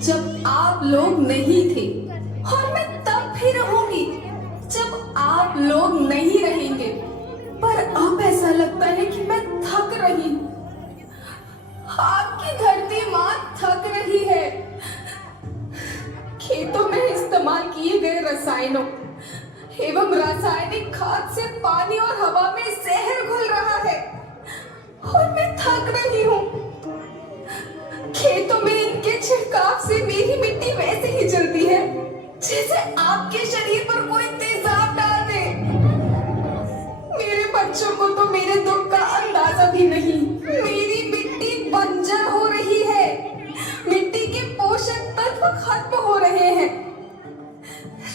जब आप लोग नहीं थे, और मैं तब भी रहूंगी जब आप लोग नहीं रहेंगे। पर अब ऐसा लगता है कि मैं थक रही हूँ। आपकी धरती माँ थक रही है। खेतों में इस्तेमाल किए गए रसायनों एवं रासायनिक खाद से पानी और हवा में जहर घुल रहा है और मैं थक रही हूँ। खेतों में इनके छिड़काव से मेरी मिट्टी वैसे ही जलती है जैसे आपके शरीर पर कोई तेजाब डाल दे। मेरे बच्चों को तो मेरे दुख का अंदाजा भी नहीं। मेरी मिट्टी बंजर हो रही है। मिट्टी के पोषक तत्व खत्म हो रहे हैं।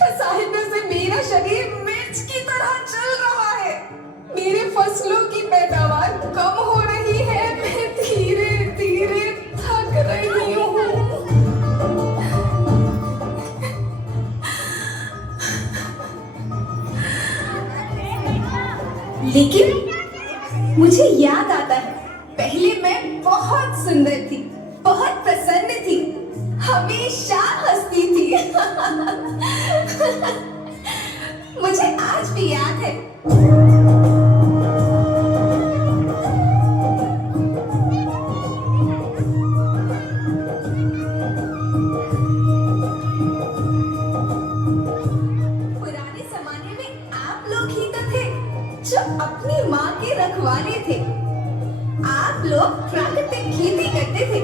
रसायनों से मेरा शरीर मिर्च की तरह जल रहा है। मेरे फसलों की पैदावार कम हो रही है। मैं धीरे धीरे थक रही हूँ। लेकिन मुझे याद आता है, पहले मैं बहुत सुंदर थी, बहुत प्रसन्न थी, हमेशा हंसती थी। मुझे आज भी याद है। पुराने जमाने में आप लोग ही तो थे जो अपनी माँ के रखवाले थे। आप लोग प्राकृतिक खेती करते थे।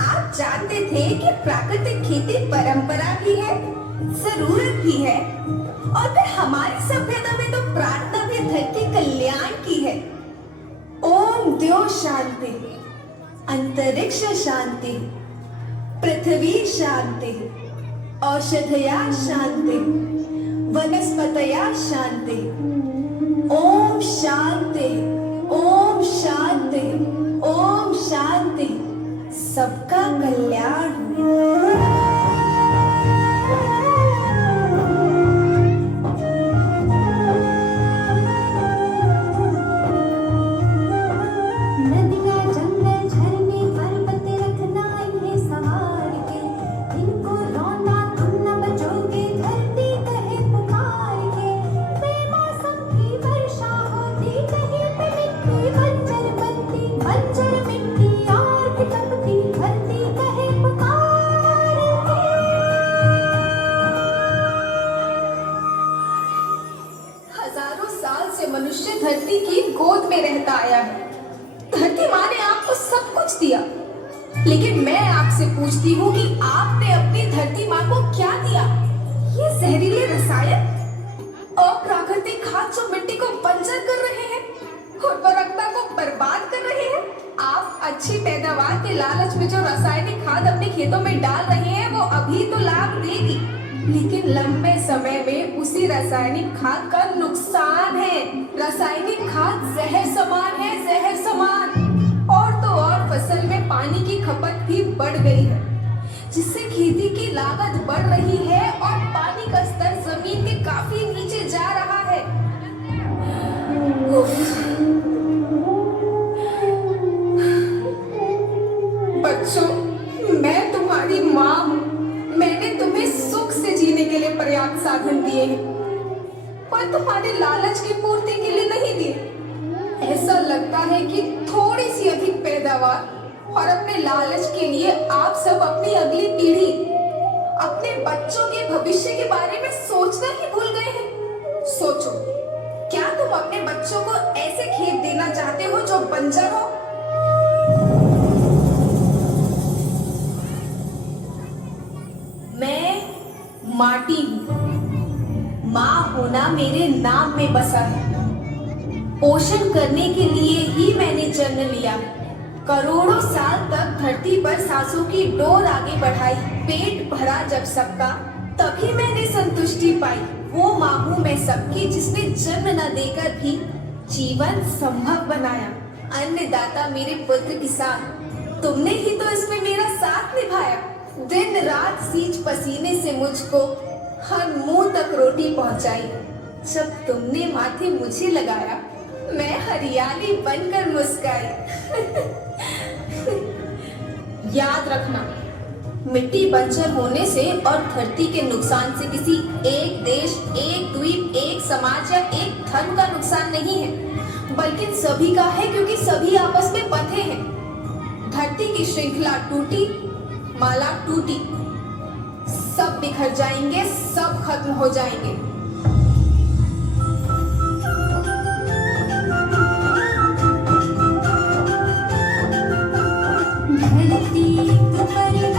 आप जानते थे कि प्राकृतिक खेती परंपरा भी है, जरूरत भी है, और फिर हमारी सभ्यता में तो प्रार्थना भी धरती कल्याण की है। ओम द्यो शांति, अंतरिक्ष शांति, पृथ्वी शांति, औषधया शांति, वनस्पतया शांति। ओम शांति, ओम शांति, ओम शांति। सबका कल्याण हो। मनुष्य धरती की गोद में रहता आया है। धरती माँ ने आपको सब कुछ दिया, लेकिन मैं आपसे पूछती हूँ कि आपने अपनी धरती माँ को क्या दिया? ये जहरीले रसायन, अप्राकृतिक खाद जो मिट्टी को बंजर कर रहे हैं, उर्वरकता को बर्बाद कर रहे हैं। आप अच्छी पैदावार के लालच में जो रासायनिक खाद अपने खेतों में डाल रहे हैं, वो अभी तो लाभ देगी, लेकिन लंबे समय में उसी रासायनिक खाद का नुकसान है। रासायनिक खाद जहर समान है, जहर समान। और तो और फसल में पानी की खपत भी बढ़ गई है, जिससे खेती की लागत बढ़ रही है और पानी का स्तर जमीन के काफी नीचे जा रहा है। बच्चों, मैं तुम्हारी माँ हूँ। मैंने तुम्हें सुख से जीने के लिए पर्याप्त साधन दिए हैं, पर तुम्हारे लालच की पूर्ति के लिए नहीं दिए। ऐसा लगता है कि थोड़ी सी अधिक पैदावार और अपने लालच के लिए आप सब अपनी अगली पीढ़ी, अपने बच्चों के भविष्य के बारे में सोचना ही भूल गए हैं। सोचो, क्या तुम अपने बच्चों को ऐसे खेत देना चाहते हो जो बंजर हो? मैं माटी हूँ। माँ होना मेरे नाम में बसा है। पोषण करने के लिए ही मैंने जन्म लिया। करोड़ों साल तक धरती पर सांसों की डोर आगे बढ़ाई। पेट भरा जब सबका, तभी मैंने संतुष्टि पाई। वो माँ हूँ मैं सबकी, जिसने जन्म न देकर भी जीवन संभव बनाया। अन्नदाता मेरे पुत्र किसान, तुमने ही तो इसमें मेरा साथ निभाया। दिन रात सींच पसीने से मुझको हर मुंह तक रोटी पहुंचाई। जब तुमने माथे मुझे लगाया, मैं हरियाली बनकर मुस्काई। याद रखना, मिट्टी बंजर होने से और धरती के नुकसान से किसी एक देश, एक द्वीप, एक समाज या एक धर्म का नुकसान नहीं है, बल्कि सभी का है, क्योंकि सभी आपस में बंधे हैं। धरती की श्रृंखला टूटी, माला टूटी, सब बिखर जाएंगे, सब खत्म हो जाएंगे। धरती पर